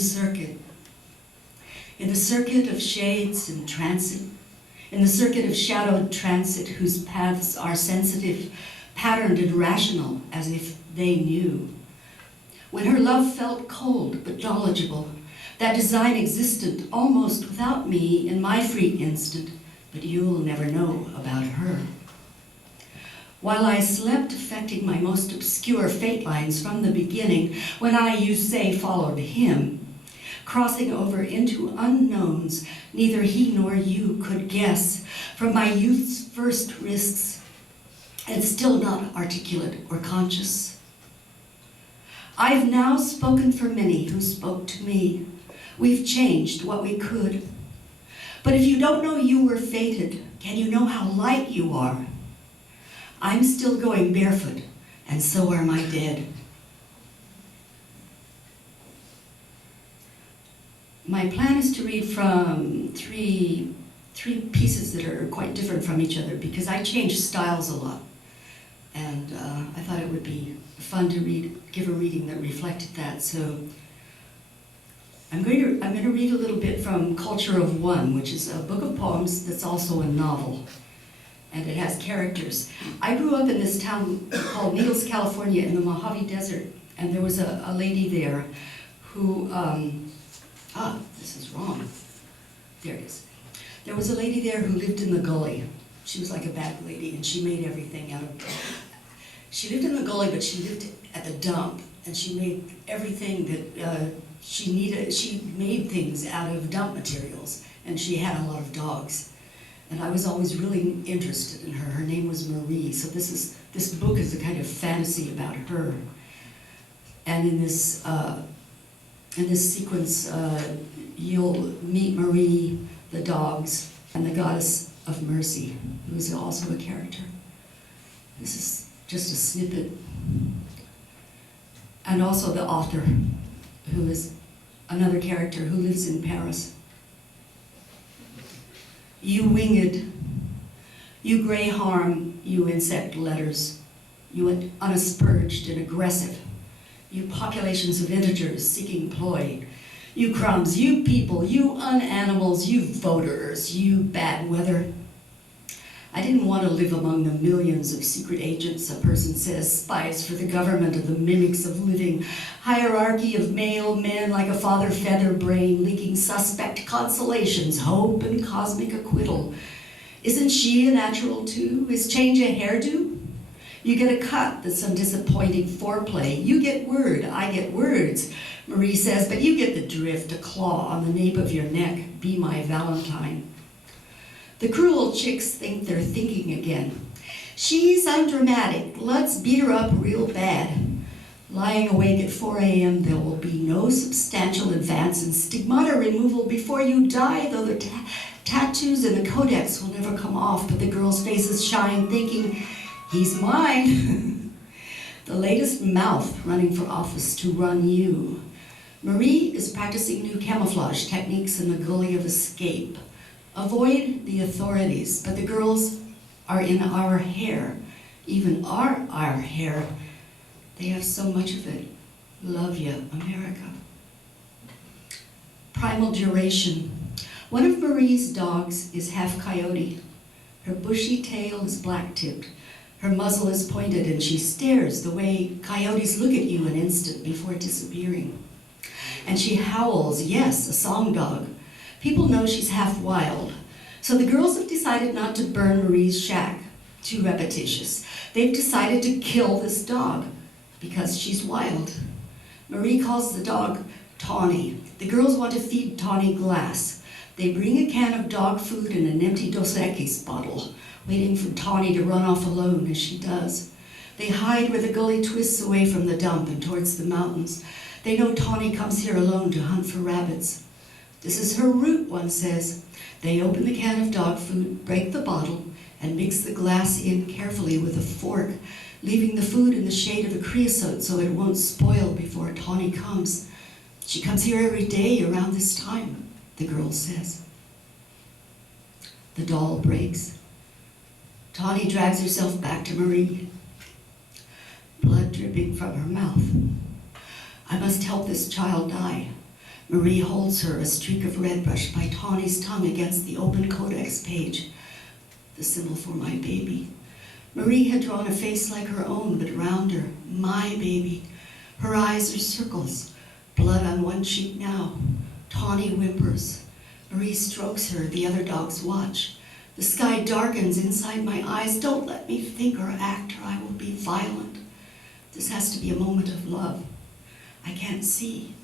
circuit. In the circuit of shades and transit, in the circuit of shadowed transit whose paths are sensitive, patterned and rational as if they knew. When her love felt cold but knowledgeable, that design existed almost without me in my free instant, but you'll never know about her. While I slept, affecting my most obscure fate lines from the beginning, when I, you say, followed him, crossing over into unknowns neither he nor you could guess, from my youth's first risks, and still not articulate or conscious. I've now spoken for many who spoke to me. We've changed what we could. But if you don't know you were fated, can you know how light you are? I'm still going barefoot, and so are my dead. My plan is to read from three pieces that are quite different from each other because I change styles a lot. And I thought it would be fun to give a reading that reflected that. So I'm going to read a little bit from Culture of One, which is a book of poems that's also a novel. And it has characters. I grew up in this town called Needles, California, in the Mojave Desert, and there was a lady there who, this is wrong. There it is. There was a lady there who lived in the gully. She was like a bad lady, and she made everything out of, she lived in the gully, but she lived at the dump, and she made everything that she needed. She made things out of dump materials, and she had a lot of dogs. And I was always really interested in her. Her name was Marie. So this book is a kind of fantasy about her. And in this sequence, you'll meet Marie, the dogs, and the goddess of mercy, who is also a character. This is just a snippet. And also the author, who is another character who lives in Paris. You winged, you gray harm, you insect letters, you unasperged and aggressive, you populations of integers seeking ploy, you crumbs, you people, you unanimals, you voters, you bad weather. I didn't want to live among the millions of secret agents, a person says, spies for the government of the mimics of living, hierarchy of male men like a father feather brain, leaking suspect consolations, hope and cosmic acquittal. Isn't she a natural too? Is change a hairdo? You get a cut, that's some disappointing foreplay. You get word, I get words, Marie says, but you get the drift, a claw on the nape of your neck, be my Valentine. The cruel chicks think they're thinking again. She's undramatic, let's beat her up real bad. Lying awake at 4 a.m., there will be no substantial advance in stigmata removal before you die, though the tattoos and the codex will never come off, but the girls' faces shine thinking, he's mine. The latest mouth running for office to run you. Marie is practicing new camouflage techniques in the gully of escape. Avoid the authorities, but the girls are in our hair, even our hair. They have so much of it. Love ya, America. Primal duration. One of Marie's dogs is half coyote. Her bushy tail is black-tipped. Her muzzle is pointed and she stares the way coyotes look at you an instant before disappearing. And she howls, yes, a song dog. People know she's half wild. So the girls have decided not to burn Marie's shack. Too repetitious. They've decided to kill this dog because she's wild. Marie calls the dog Tawny. The girls want to feed Tawny glass. They bring a can of dog food and an empty Dos Equis bottle, waiting for Tawny to run off alone as she does. They hide where the gully twists away from the dump and towards the mountains. They know Tawny comes here alone to hunt for rabbits. This is her route, one says. They open the can of dog food, break the bottle, and mix the glass in carefully with a fork, leaving the food in the shade of a creosote so it won't spoil before Tawny comes. She comes here every day around this time, the girl says. The doll breaks. Tawny drags herself back to Marie, blood dripping from her mouth. I must help this child die. Marie holds her, a streak of red brushed by Tawny's tongue against the open codex page, the symbol for my baby. Marie had drawn a face like her own, but rounder, my baby. Her eyes are circles, blood on one cheek now. Tawny whimpers. Marie strokes her, the other dogs watch. The sky darkens inside my eyes. Don't let me think or act, or I will be violent. This has to be a moment of love. I can't see.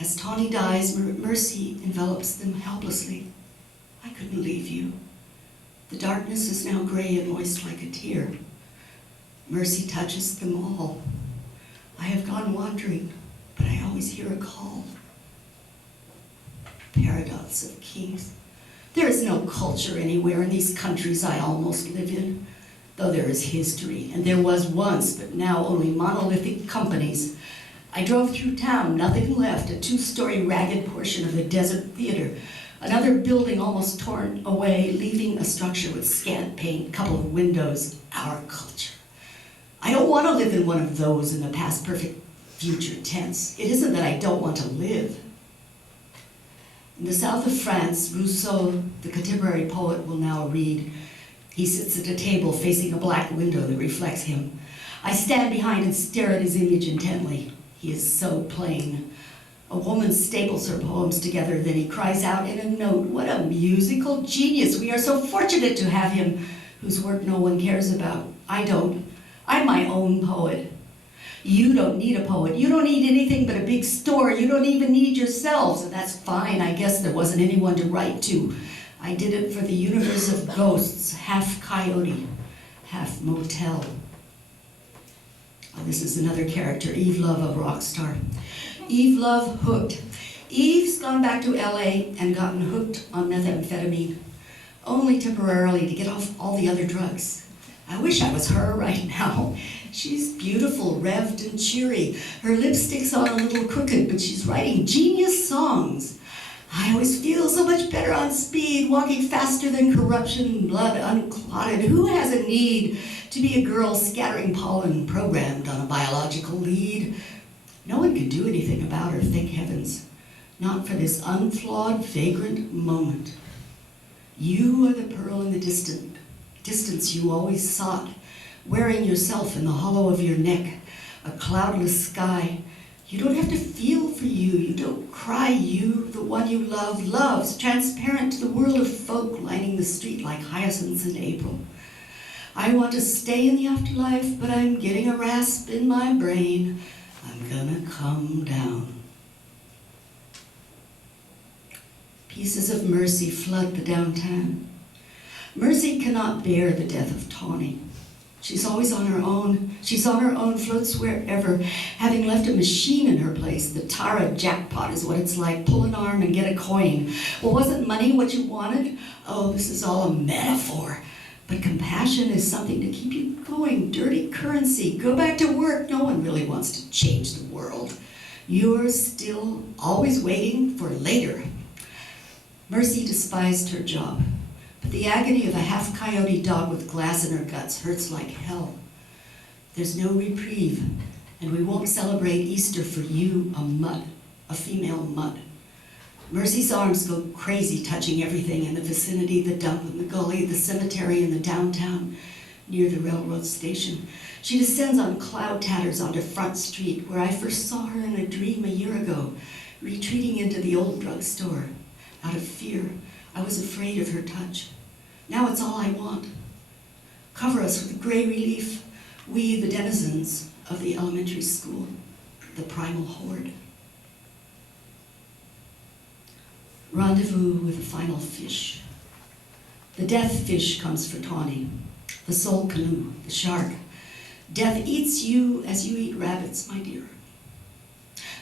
As Tawny dies, mercy envelops them helplessly. I couldn't leave you. The darkness is now gray and moist like a tear. Mercy touches them all. I have gone wandering, but I always hear a call. Merediths of Keys. There is no culture anywhere in these countries I almost live in, though there is history, and there was once, but now only monolithic companies. I drove through town, nothing left, a 2-story ragged portion of the Desert Theater, another building almost torn away, leaving a structure with scant paint, couple of windows, our culture. I don't want to live in one of those in the past perfect future tense. It isn't that I don't want to live. In the south of France, Rousseau, the contemporary poet, will now read. He sits at a table facing a black window that reflects him. I stand behind and stare at his image intently. He is so plain. A woman staples her poems together, then he cries out in a note, "What a musical genius! We are so fortunate to have him," whose work no one cares about. I don't. I'm my own poet. You don't need a poet. You don't need anything but a big store. You don't even need yourselves, and that's fine. I guess there wasn't anyone to write to. I did it for the universe of ghosts, half coyote, half motel. Oh, this is another character, Eve Love, a rock star. Eve Love, hooked. Eve's gone back to LA and gotten hooked on methamphetamine, only temporarily to get off all the other drugs. I wish I was her right now. She's beautiful, revved, and cheery. Her lipstick's on a little crooked, but she's writing genius songs. I always feel so much better on speed, walking faster than corruption, blood unclotted. Who has a need to be a girl scattering pollen programmed on a biological lead? No one can do anything about her, thank heavens. Not for this unflawed, vagrant moment. You are the pearl in the distance you always sought, wearing yourself in the hollow of your neck, a cloudless sky. You don't have to feel for you. You don't cry. You, the one you love, loves, transparent to the world of folk lining the street like hyacinths in April. I want to stay in the afterlife, but I'm getting a rasp in my brain. I'm gonna come down. Pieces of mercy flood the downtown. Mercy cannot bear the death of Tawny. She's always on her own. She's on her own, floats wherever, having left a machine in her place. The Tara jackpot is what it's like. Pull an arm and get a coin. Well, wasn't money what you wanted? Oh, this is all a metaphor. But compassion is something to keep you going. Dirty currency. Go back to work. No one really wants to change the world. You're still always waiting for later. Mercy despised her job. But the agony of a half-coyote dog with glass in her guts hurts like hell. There's no reprieve, and we won't celebrate Easter for you, a mutt, a female mutt. Mercy's arms go crazy touching everything in the vicinity, the dump and the gully, the cemetery and the downtown, near the railroad station. She descends on cloud tatters onto Front Street, where I first saw her in a dream a year ago, retreating into the old drugstore. Out of fear, I was afraid of her touch. Now it's all I want. Cover us with gray relief, we, the denizens of the elementary school, the primal horde. Rendezvous with the final fish. The death fish comes for Tawny, the soul canoe, the shark. Death eats you as you eat rabbits, my dear.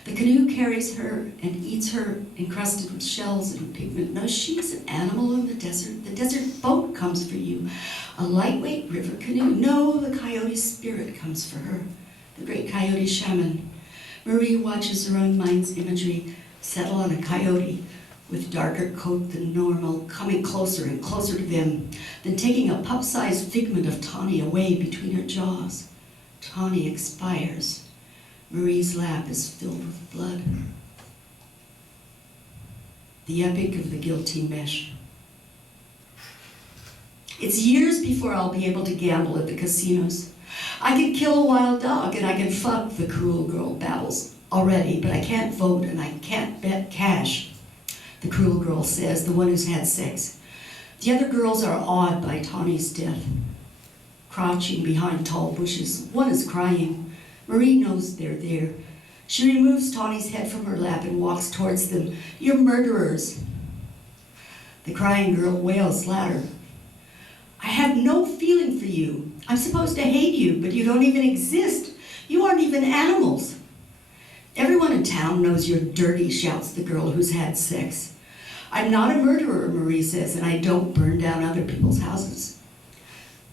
The canoe carries her and eats her, encrusted with shells and pigment. No, she's an animal in the desert. The desert boat comes for you, a lightweight river canoe. No, the coyote spirit comes for her, the great coyote shaman. Marie watches her own mind's imagery settle on a coyote with darker coat than normal, coming closer and closer to them, then taking a pup-sized figment of Tawny away between her jaws. Tawny expires. Marie's lap is filled with blood. the epic of the guilty mesh. It's years before I'll be able to gamble at the casinos. I can kill a wild dog and I can fuck, the cruel girl babbles already, but I can't vote and I can't bet cash, the cruel girl says, the one who's had sex. The other girls are awed by Tawny's death, crouching behind tall bushes. One is crying. Marie knows they're there. She removes Tawny's head from her lap and walks towards them. You're murderers. The crying girl wails louder. I have no feeling for you. I'm supposed to hate you, but you don't even exist. You aren't even animals. Everyone in town knows you're dirty, shouts the girl who's had sex. I'm not a murderer, Marie says, and I don't burn down other people's houses.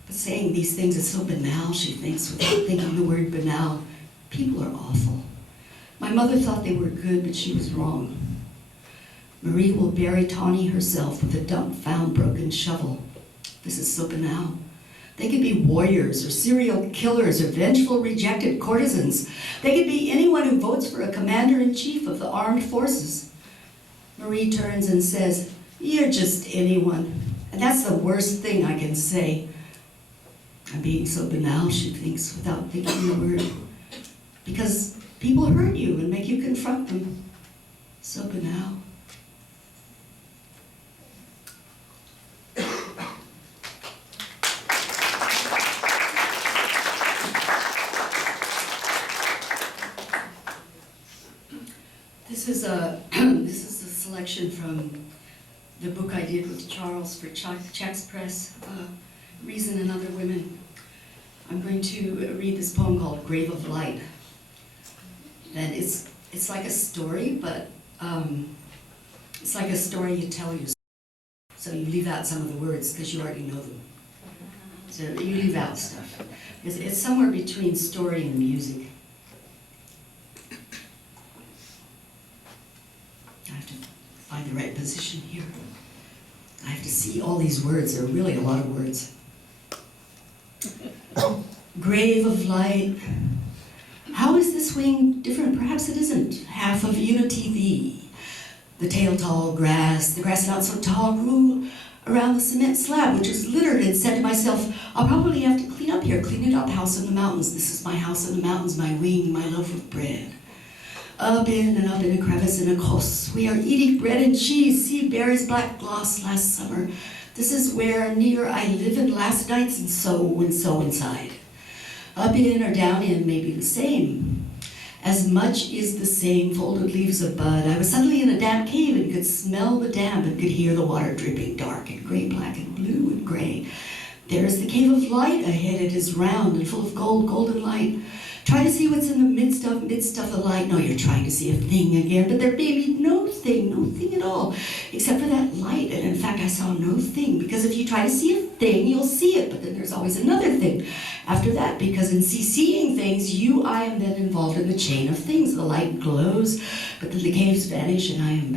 But saying these things is so banal, she thinks, without thinking the word banal. People are awful. My mother thought they were good, but she was wrong. Marie will bury Tawny herself with a dump-found broken shovel. This is so banal. They could be warriors or serial killers or vengeful rejected courtesans. They could be anyone who votes for a commander-in-chief of the armed forces. Marie turns and says, you're just anyone. And that's the worst thing I can say. I'm being so banal, she thinks, without thinking the word. Because people hurt you and make you confront them. So banal. This is a selection from the book I did with Charles for Chex Press, Reason and Other Women. I'm going to read this poem called Grave of Light. And it's like a story, but it's like a story you tell yourself. So you leave out some of the words because you already know them. So you leave out stuff. It's somewhere between story and music. I have to find the right position here. I have to see all these words. There are really a lot of words. Grave of light. How is this wing different? Perhaps it isn't. Half of unity thee. The tail tall grass, the grass not so tall, grew around the cement slab, which is littered, and said to myself, I'll probably have to clean up here, clean it up, house in the mountains. This is my house in the mountains, my wing, my loaf of bread. Up in and up in a crevice in a cos. We are eating bread and cheese. See berries black gloss last summer. This is where near I live in last nights and so inside. Up in or down in may be the same. As much is the same, folded leaves of bud. I was suddenly in a damp cave and could smell the damp and could hear the water dripping dark and gray, black and blue and gray. There is the cave of light ahead. It is round and full of golden light. Try to see what's in the midst of the light. No, you're trying to see a thing again, but there may be no thing at all, except for that light. And in fact, I saw no thing, because if you try to see a thing, you'll see it, but then there's always another thing after that, because in seeing things, I am then involved in the chain of things. The light glows, but then the caves vanish, and I am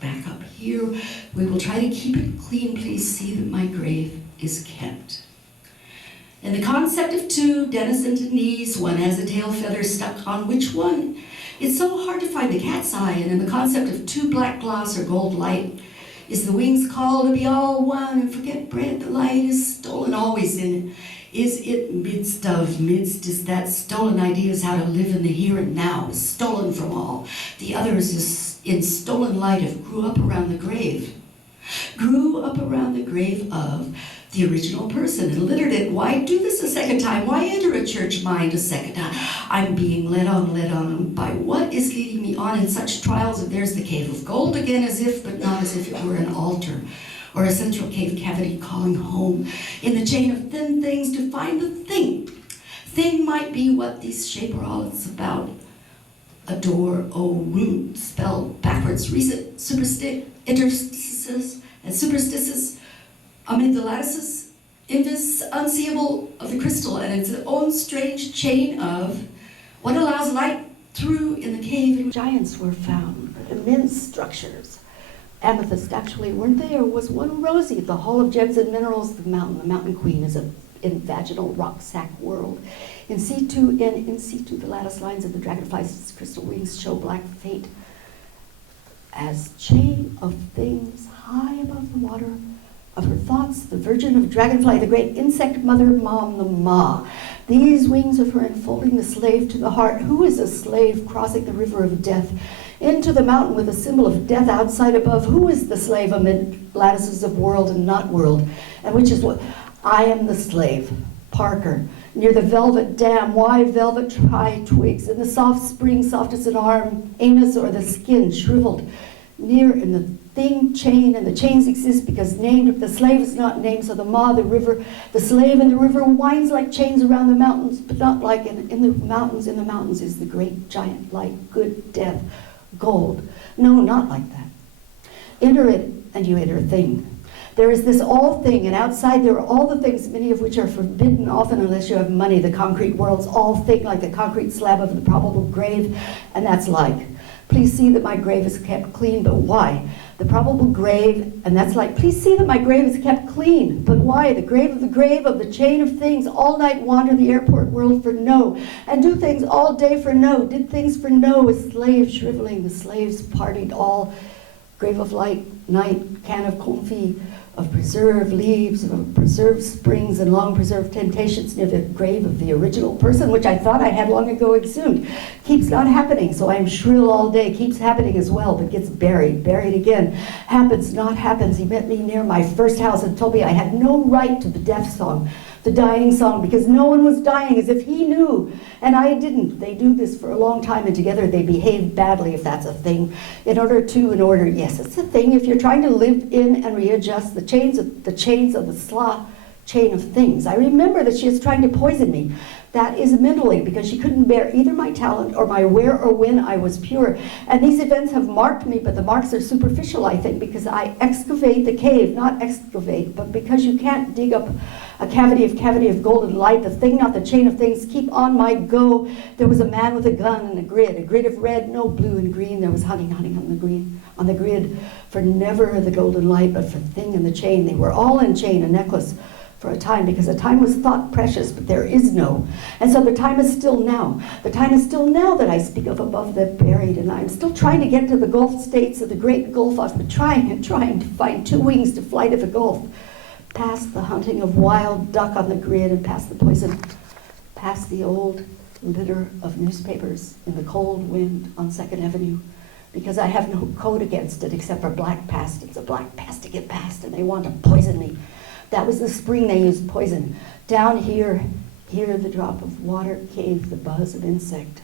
back up here. We will try to keep it clean. Please see that my grave is kept. In the concept of two denizens and knees, one has a tail feather stuck on which one? It's so hard to find the cat's eye, and in the concept of two black gloss or gold light, is the wing's call to be all one and forget bread? The light is stolen always in it. Is it midst is that stolen ideas how to live in the here and now, is stolen from all. The others is in stolen light of grew up around the grave of the original person and littered it. Why do this a second time? Why enter a church mind a second time? I'm being led on by what is leading me on in such trials. And there's the cave of gold again, but not as if it were an altar or a central cave cavity calling home. In the chain of thin things to find the thing. Thing might be what these shape are all it's about. Adore, root, spelled backwards, recent, interstices, and superstices, amid the lattices, invis unseeable of the crystal, and its own strange chain of what allows light through in the cave in which giants were found, immense structures. Amethyst, actually, weren't they? Or was one rosy? The hall of gems and minerals, the mountain queen is in vaginal rock sack world. In situ, the lattice lines of the dragonfly's crystal wings show black fate. as chain of things high above the water of her thoughts, the virgin of dragonfly, the great insect mother, mom, the ma. These wings of her enfolding the slave to the heart. Who is a slave crossing the river of death into the mountain with a symbol of death outside above? Who is the slave amid lattices of world and not world? And which is what? I am the slave, Parker, near the velvet dam. Why velvet twigs in the soft spring, soft as an arm, anus or the skin shriveled, near in the thing chain, and the chains exist because named, but the slave is not named, so the ma, the river, the slave in the river winds like chains around the mountains, but not like in the mountains. In the mountains is the great giant light, good, death, gold. No, not like that. Enter it, and you enter a thing. There is this all thing, and outside there are all the things, many of which are forbidden often unless you have money. The concrete world's all thing, like the concrete slab of the probable grave, and that's like. Please see that my grave is kept clean, but why? The probable grave, and that's like, please see that my grave is kept clean, but why? The grave of the chain of things, all night wander the airport world for no, and do things all day for no, did things for no, a slave shriveling, the slaves partied all, grave of light, night, can of confit, of preserved leaves, of preserved springs and long preserved temptations near the grave of the original person, which I thought I had long ago exhumed. Keeps not happening, so I am shrill all day. Keeps happening as well, but gets buried, buried again. Happens, not happens. He met me near my first house and told me I had no right to the death song, the dying song, because no one was dying, as if he knew, and I didn't. They do this for a long time, and together they behave badly, if that's a thing. In order, yes, it's a thing. If you're trying to live in and readjust the chains of the slaw chain of things. I remember that she is trying to poison me. That is mentally, because she couldn't bear either my talent or my where or when I was pure. And these events have marked me, but the marks are superficial, I think, because I excavate the cave, not excavate, but because you can't dig up a cavity of golden light, the thing, not the chain of things. Keep on my go. There was a man with a gun and a grid of red, no blue and green. There was hunting on the grid, for never the golden light, but for thing and the chain. They were all in chain, a necklace, for a time, because the time was thought precious, but there is no. And so the time is still now. The time is still now that I speak of above the buried, and I'm still trying to get to the Gulf states of the great Gulf. I've been trying to find two wings to fly to the Gulf. Past the hunting of wild duck on the grid, and past the poison, past the old litter of newspapers in the cold wind on 2nd Avenue, because I have no code against it except for black past. It's a black past to get past, and they want to poison me. That was the spring they used poison. Down here, the drop of water cave, the buzz of insect.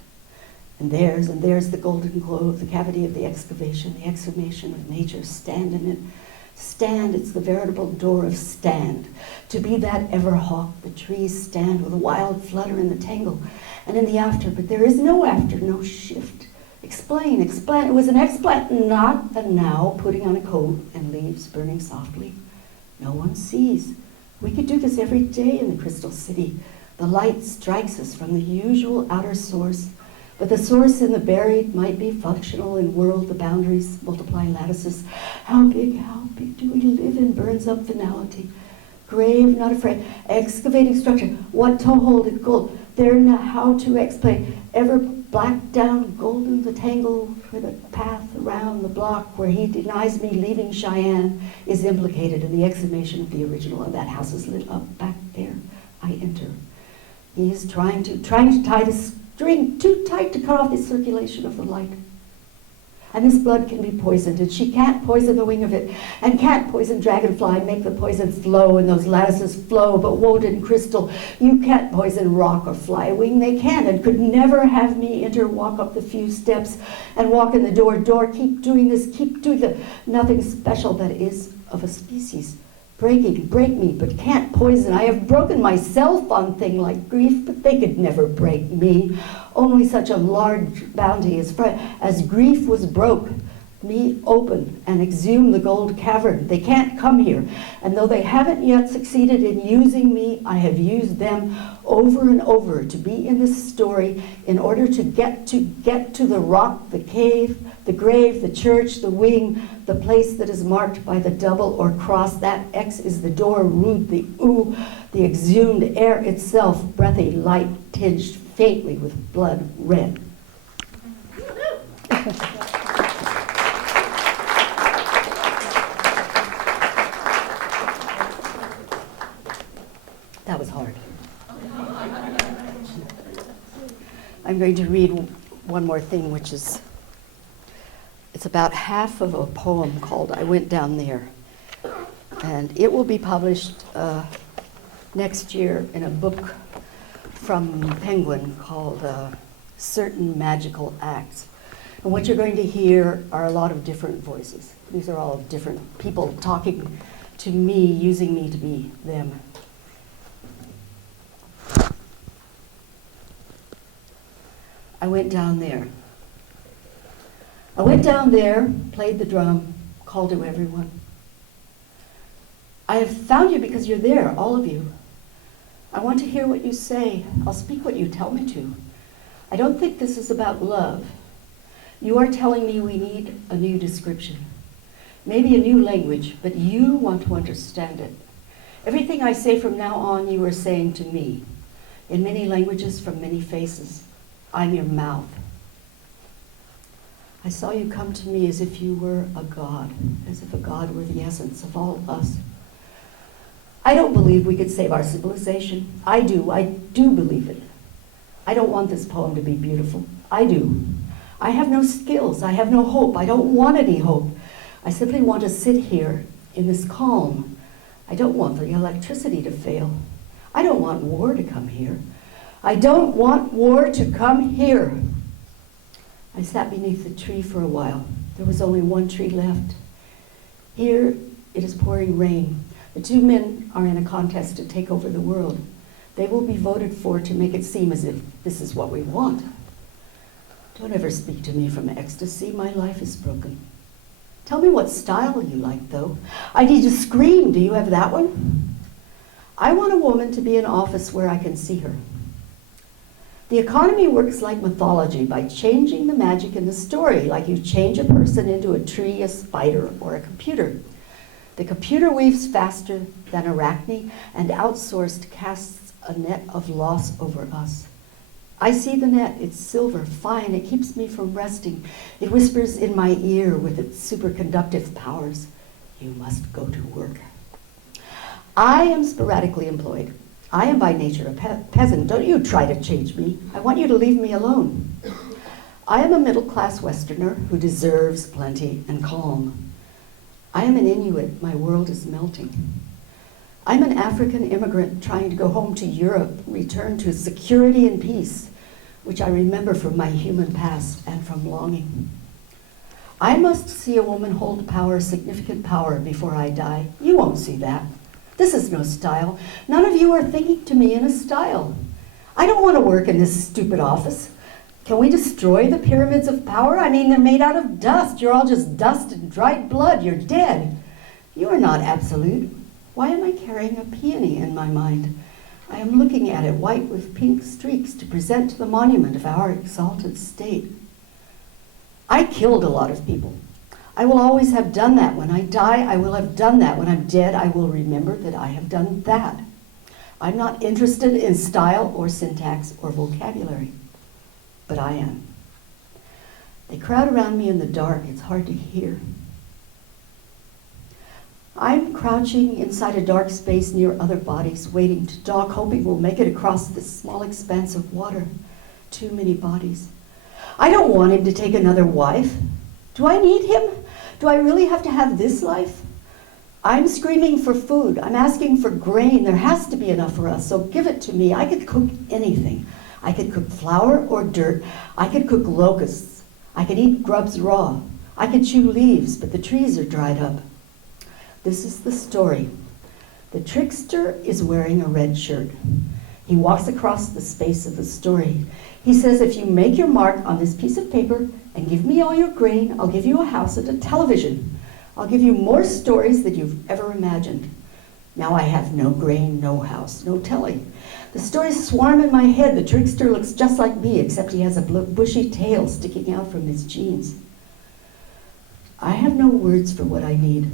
And there's the golden glow of the cavity of the excavation, the exhumation of nature. Stand in it. Stand, it's the veritable door of stand. To be that ever hawk, the trees stand with a wild flutter in the tangle and in the after, but there is no after, no shift. Explain. It was an explant, not a now, putting on a coat and leaves burning softly. No one sees. We could do this every day in the Crystal City. The light strikes us from the usual outer source, but the source in the buried might be functional in world, the boundaries, multiply lattices. How big do we live in burns up finality? Grave, not afraid, excavating structure. What toehold in gold? There now how to explain. Ever black down golden the tangle for the path around the block where he denies me leaving Cheyenne is implicated in the exhumation of the original, and that house is lit up back there. I enter. He is trying to tie the string too tight to cut off the circulation of the light. And this blood can be poisoned, and she can't poison the wing of it, and can't poison dragonfly, make the poison flow, and those lattices flow, but won't in crystal. You can't poison rock or fly wing, they can, and could never have me enter, walk up the few steps, and walk in the door, keep doing this, keep doing the nothing special that is of a species. Break me, but can't poison. I have broken myself on thing like grief, but they could never break me. Only such a large bounty as grief was broke, me open and exhume the gold cavern. They can't come here, and though they haven't yet succeeded in using me, I have used them over and over to be in this story in order to get to the rock, the cave, the grave, the church, the wing, the place that is marked by the double or cross. That X is the door, root, the ooh, the exhumed air itself, breathy, light, tinged faintly with blood red. I'm going to read one more thing, which is, it's about half of a poem called I Went Down There. And it will be published next year in a book from Penguin called Certain Magical Acts. And what you're going to hear are a lot of different voices. These are all different people talking to me, using me to be them. I went down there. I went down there, played the drum, called to everyone. I have found you because you're there, all of you. I want to hear what you say. I'll speak what you tell me to. I don't think this is about love. You are telling me we need a new description, maybe a new language, but you want to understand it. Everything I say from now on, you are saying to me, in many languages from many faces. I'm your mouth. I saw you come to me as if you were a god, as if a god were the essence of all of us. I don't believe we could save our civilization. I do believe it. I don't want this poem to be beautiful. I do. I have no skills. I have no hope. I don't want any hope. I simply want to sit here in this calm. I don't want the electricity to fail. I don't want war to come here. I don't want war to come here. I sat beneath the tree for a while. There was only one tree left. Here it is pouring rain. The two men are in a contest to take over the world. They will be voted for to make it seem as if this is what we want. Don't ever speak to me from ecstasy. My life is broken. Tell me what style you like, though. I need to scream. Do you have that one? I want a woman to be in office where I can see her. The economy works like mythology by changing the magic in the story, like you change a person into a tree, a spider, or a computer. The computer weaves faster than Arachne, and outsourced casts a net of loss over us. I see the net, it's silver, fine, it keeps me from resting. It whispers in my ear with its superconductive powers, you must go to work. I am sporadically employed. I am by nature a peasant. Don't you try to change me. I want you to leave me alone. I am a middle-class Westerner who deserves plenty and calm. I am an Inuit. My world is melting. I'm an African immigrant trying to go home to Europe, return to security and peace, which I remember from my human past and from longing. I must see a woman hold power, significant power, before I die. You won't see that. This is no style. None of you are thinking to me in a style. I don't want to work in this stupid office. Can we destroy the pyramids of power? I mean, they're made out of dust. You're all just dust and dried blood. You're dead. You are not absolute. Why am I carrying a peony in my mind? I am looking at it, white with pink streaks, to present to the monument of our exalted state. I killed a lot of people. I will always have done that. When I die, I will have done that. When I'm dead, I will remember that I have done that. I'm not interested in style or syntax or vocabulary, but I am. They crowd around me in the dark. It's hard to hear. I'm crouching inside a dark space near other bodies, waiting to dock, hoping we'll make it across this small expanse of water. Too many bodies. I don't want him to take another wife. Do I need him? Do I really have to have this life? I'm screaming for food. I'm asking for grain. There has to be enough for us, so give it to me. I could cook anything. I could cook flour or dirt. I could cook locusts. I could eat grubs raw. I could chew leaves, but the trees are dried up. This is the story. The trickster is wearing a red shirt. He walks across the space of the story. He says, if you make your mark on this piece of paper and give me all your grain, I'll give you a house and a television. I'll give you more stories than you've ever imagined. Now I have no grain, no house, no telly. The stories swarm in my head. The trickster looks just like me, except he has a bushy tail sticking out from his jeans. I have no words for what I need.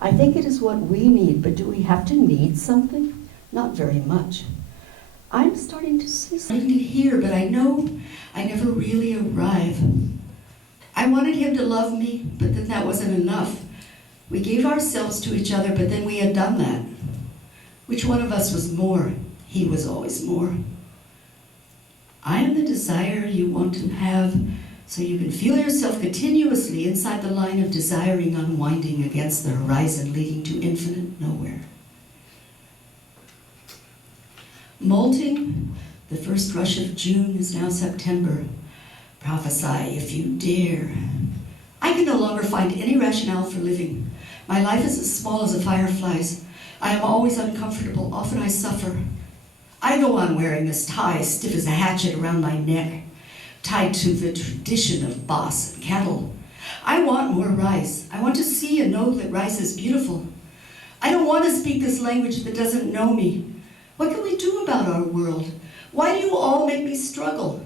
I think it is what we need, but do we have to need something? Not very much. I'm starting to see something here, but I know I never really arrive. I wanted him to love me, but then that wasn't enough. We gave ourselves to each other, but then we had done that. Which one of us was more? He was always more. I am the desire you want to have, so you can feel yourself continuously inside the line of desiring unwinding against the horizon leading to infinite nowhere. Molting, the first rush of June is now September. Prophesy if you dare. I can no longer find any rationale for living. My life is as small as a firefly's. I am always uncomfortable, often I suffer. I go on wearing this tie stiff as a hatchet around my neck, tied to the tradition of boss and cattle. I want more rice. I want to see and know that rice is beautiful. I don't want to speak this language that doesn't know me. What can we do about our world? Why do you all make me struggle?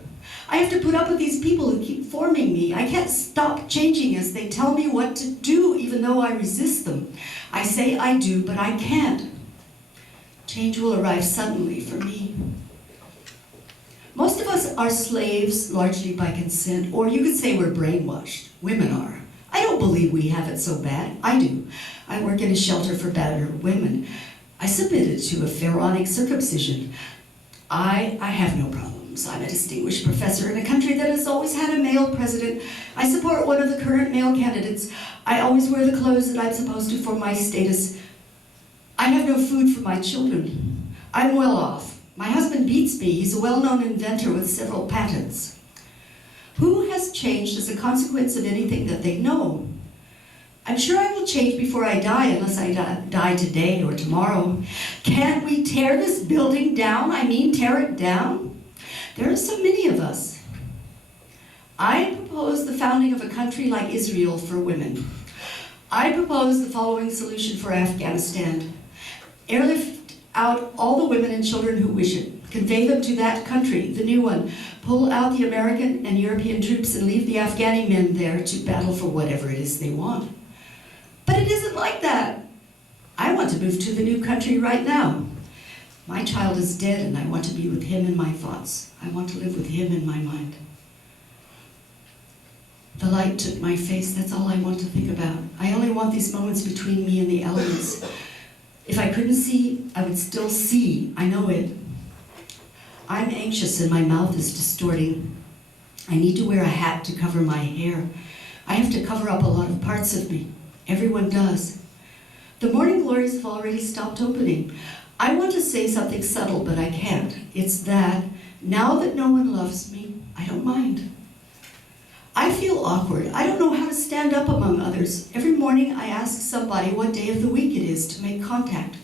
I have to put up with these people who keep forming me. I can't stop changing as they tell me what to do, even though I resist them. I say I do, but I can't. Change will arrive suddenly for me. Most of us are slaves, largely by consent, or you could say we're brainwashed. Women are. I don't believe we have it so bad. I do. I work in a shelter for battered women. I submitted to a pharaonic circumcision. I have no problems. I'm a distinguished professor in a country that has always had a male president. I support one of the current male candidates. I always wear the clothes that I'm supposed to for my status. I have no food for my children. I'm well off. My husband beats me. He's a well-known inventor with several patents. Who has changed as a consequence of anything that they know? I'm sure I will change before I die, unless I die today or tomorrow. Can't we tear this building down? I mean, tear it down? There are so many of us. I propose the founding of a country like Israel for women. I propose the following solution for Afghanistan. Airlift out all the women and children who wish it. Convey them to that country, the new one. Pull out the American and European troops and leave the Afghani men there to battle for whatever it is they want. But it isn't like that. I want to move to the new country right now. My child is dead and I want to be with him in my thoughts. I want to live with him in my mind. The light took my face, that's all I want to think about. I only want these moments between me and the elements. If I couldn't see, I would still see, I know it. I'm anxious and my mouth is distorting. I need to wear a hat to cover my hair. I have to cover up a lot of parts of me. Everyone does. The morning glories have already stopped opening. I want to say something subtle, but I can't. It's that, now that no one loves me, I don't mind. I feel awkward. I don't know how to stand up among others. Every morning I ask somebody what day of the week it is to make contact.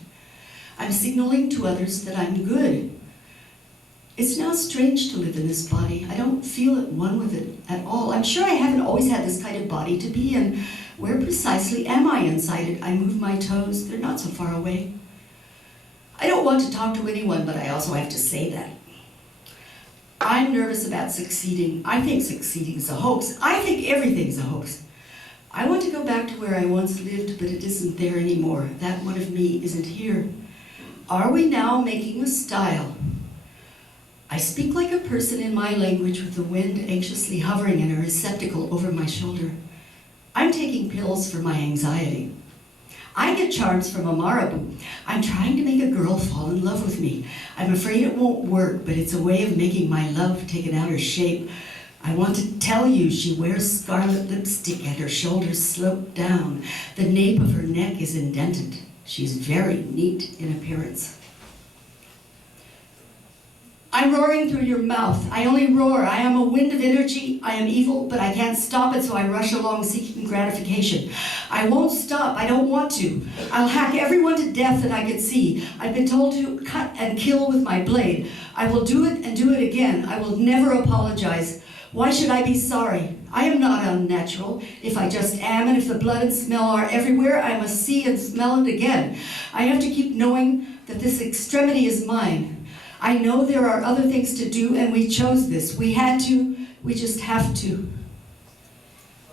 I'm signaling to others that I'm good. It's now strange to live in this body. I don't feel at one with it at all. I'm sure I haven't always had this kind of body to be in. Where precisely am I inside it? I move my toes. They're not so far away. I don't want to talk to anyone, but I also have to say that. I'm nervous about succeeding. I think succeeding is a hoax. I think everything's a hoax. I want to go back to where I once lived, but it isn't there anymore. That one of me isn't here. Are we now making a style? I speak like a person in my language with the wind anxiously hovering in a receptacle over my shoulder. I'm taking pills for my anxiety. I get charms from a marabu. I'm trying to make a girl fall in love with me. I'm afraid it won't work, but it's a way of making my love take an outer shape. I want to tell you she wears scarlet lipstick and her shoulders slope down. The nape of her neck is indented. She's very neat in appearance. I'm roaring through your mouth. I only roar. I am a wind of energy. I am evil, but I can't stop it, so I rush along seeking gratification. I won't stop. I don't want to. I'll hack everyone to death that I could see. I've been told to cut and kill with my blade. I will do it and do it again. I will never apologize. Why should I be sorry? I am not unnatural. If I just am, and if the blood and smell are everywhere, I must see and smell it again. I have to keep knowing that this extremity is mine. I know there are other things to do, and we chose this. We had to. We just have to.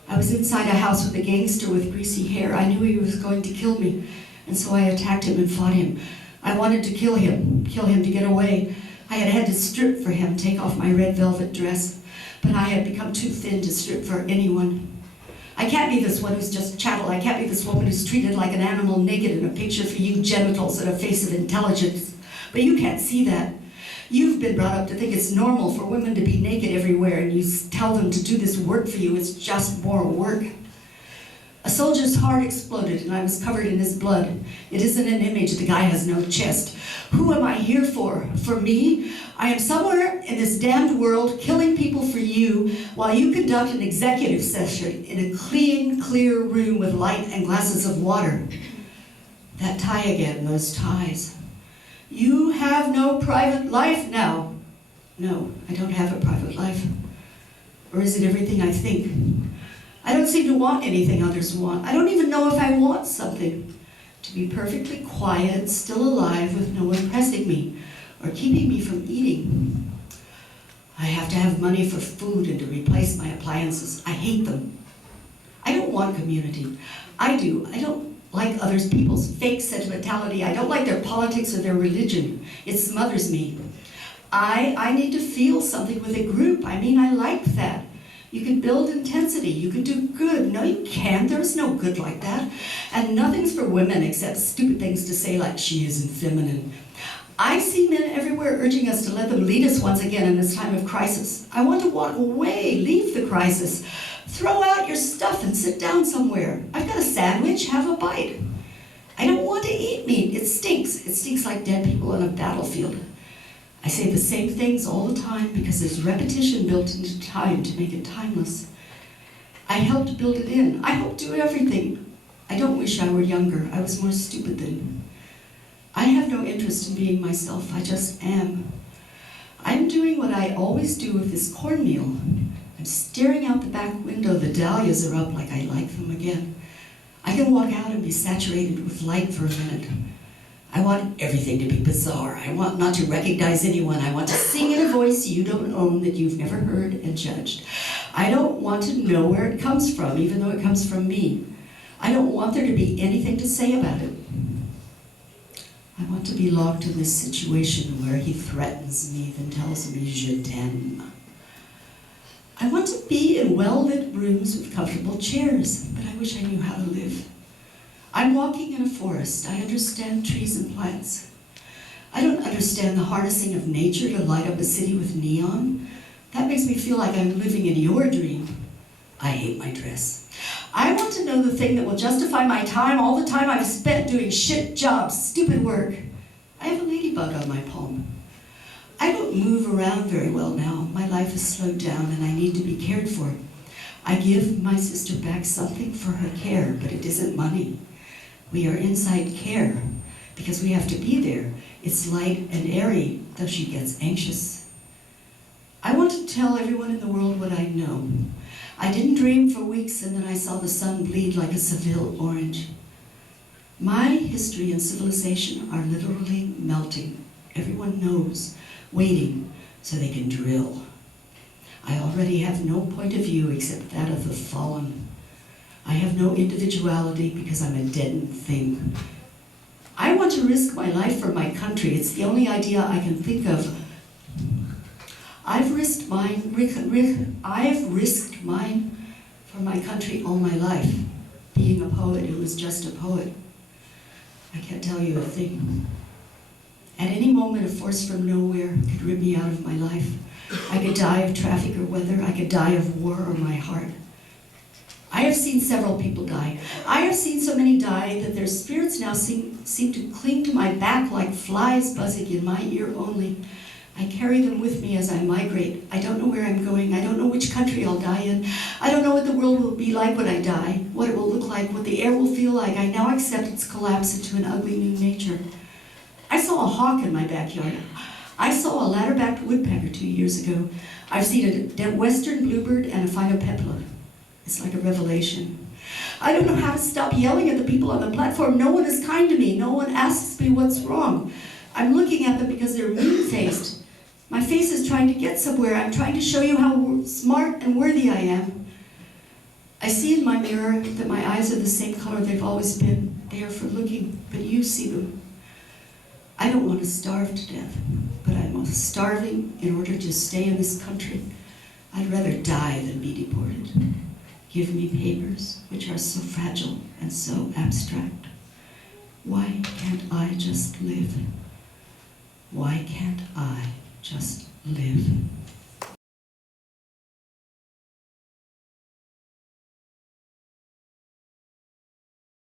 I was inside a house with a gangster with greasy hair. I knew he was going to kill me, and so I attacked him and fought him. I wanted to kill him to get away. I had to strip for him, take off my red velvet dress, but I had become too thin to strip for anyone. I can't be this one who's just chattel. I can't be this woman who's treated like an animal, naked in a picture for you genitals and a face of intelligence. But you can't see that. You've been brought up to think it's normal for women to be naked everywhere, and you tell them to do this work for you. It's just more work. A soldier's heart exploded, and I was covered in his blood. It isn't an image. The guy has no chest. Who am I here for? For me? I am somewhere in this damned world killing people for you while you conduct an executive session in a clean, clear room with light and glasses of water. That tie again, those ties. You have no private life now. No, I don't have a private life. Or is it everything I think? I don't seem to want anything others want. I don't even know if I want something. To be perfectly quiet, still alive, with no one pressing me or keeping me from eating. I have to have money for food and to replace my appliances. I hate them. I don't want community. I do. I don't like other people's fake sentimentality. I don't like their politics or their religion. It smothers me. I need to feel something with a group. I mean, I like that. You can build intensity. You can do good. No, you can't. There's no good like that. And nothing's for women except stupid things to say like she isn't feminine. I see men everywhere urging us to let them lead us once again in this time of crisis. I want to walk away, leave the crisis. Throw out your stuff and sit down somewhere. I've got a sandwich, have a bite. I don't want to eat meat. It stinks. It stinks like dead people on a battlefield. I say the same things all the time because there's repetition built into time to make it timeless. I helped build it in. I helped do everything. I don't wish I were younger. I was more stupid then. I have no interest in being myself. I just am. I'm doing what I always do with this cornmeal. I'm staring out the back window. The dahlias are up like I like them again. I can walk out and be saturated with light for a minute. I want everything to be bizarre. I want not to recognize anyone. I want to sing in a voice you don't own that you've never heard and judged. I don't want to know where it comes from, even though it comes from me. I don't want there to be anything to say about it. I want to be locked in this situation where he threatens me, then tells me je t'aime. I want to be in well-lit rooms with comfortable chairs, but I wish I knew how to live. I'm walking in a forest. I understand trees and plants. I don't understand the harnessing of nature to light up a city with neon. That makes me feel like I'm living in your dream. I hate my dress. I want to know the thing that will justify my time, all the time I've spent doing shit jobs, stupid work. I have a ladybug on my palm. I don't move around very well now. My life is slowed down and I need to be cared for. I give my sister back something for her care, but it isn't money. We are inside care because we have to be there. It's light and airy, though she gets anxious. I want to tell everyone in the world what I know. I didn't dream for weeks and then I saw the sun bleed like a Seville orange. My history and civilization are literally melting. Everyone knows, waiting so they can drill. I already have no point of view except that of the fallen. I have no individuality because I'm a deadened thing. I want to risk my life for my country. It's the only idea I can think of. I've risked mine for my country all my life, being a poet who was just a poet. I can't tell you a thing. At any moment, a force from nowhere could rip me out of my life. I could die of traffic or weather. I could die of war or my heart. I have seen several people die. I have seen so many die that their spirits now seem to cling to my back like flies buzzing in my ear only. I carry them with me as I migrate. I don't know where I'm going. I don't know which country I'll die in. I don't know what the world will be like when I die, what it will look like, what the air will feel like. I now accept its collapse into an ugly new nature. I saw a hawk in my backyard. I saw a ladder-backed woodpecker 2 years ago. I've seen a western bluebird and a phytopepla. It's like a revelation. I don't know how to stop yelling at the people on the platform. No one is kind to me. No one asks me what's wrong. I'm looking at them because they're mean-faced. My face is trying to get somewhere. I'm trying to show you how smart and worthy I am. I see in my mirror that my eyes are the same color they've always been. They are for looking, but you see them. I don't want to starve to death, but I'm starving in order to stay in this country. I'd rather die than be deported. Give me papers, which are so fragile and so abstract. Why can't I just live? Why can't I Just live.